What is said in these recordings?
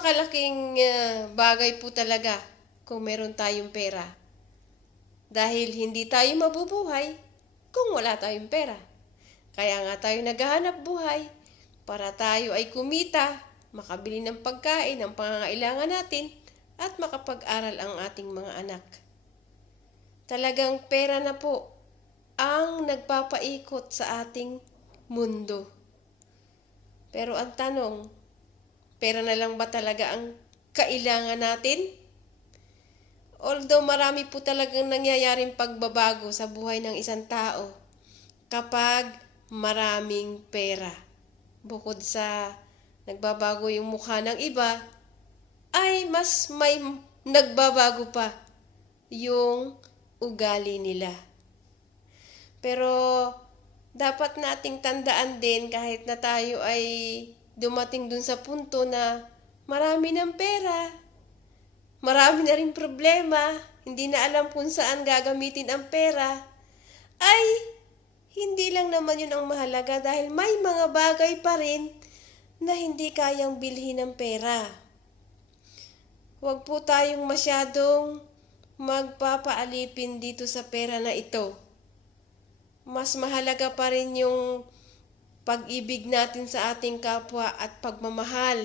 napakalaking bagay po talaga kung meron tayong pera. Dahil hindi tayo mabubuhay kung wala tayong pera. Kaya nga tayo naghahanap buhay para tayo ay kumita, makabili ng pagkain, ng pangangailangan natin, at makapag-aral ang ating mga anak. Talagang pera na po ang nagpapaikot sa ating mundo. Pero ang tanong, pera na lang ba talaga ang kailangan natin? Although marami po talagang nangyayaring pagbabago sa buhay ng isang tao kapag maraming pera. Bukod sa nagbabago yung mukha ng iba, ay mas may nagbabago pa yung ugali nila. Pero dapat nating tandaan din kahit na tayo ay dumating dun sa punto na marami ng pera, marami na rin problema, hindi na alam kung saan gagamitin ang pera, ay hindi lang naman yun ang mahalaga dahil may mga bagay pa rin na hindi kayang bilhin ng pera. Huwag po tayong masyadong magpapaalipin dito sa pera na ito. Mas mahalaga pa rin yung pag-ibig natin sa ating kapwa at pagmamahal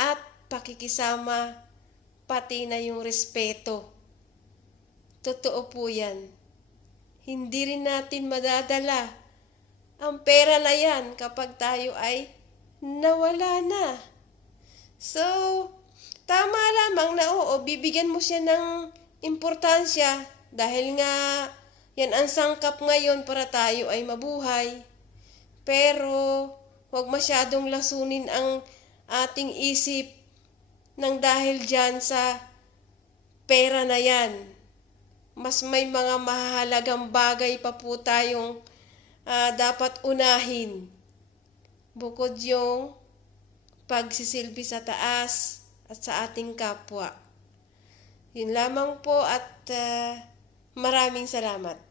at pakikisama, pati na yung respeto. Totoo po yan. Hindi rin natin madadala ang pera na yan kapag tayo ay nawala na. So, tama lamang na oo, bibigyan mo siya ng importansya dahil nga yan ang sangkap ngayon para tayo ay mabuhay. Pero, huwag masyadong lasunin ang ating isip nang dahil dyan sa pera na yan. Mas may mga mahalagang bagay pa po tayong dapat unahin. Bukod yung pagsisilbi sa taas at sa ating kapwa. Yun lamang po at maraming salamat.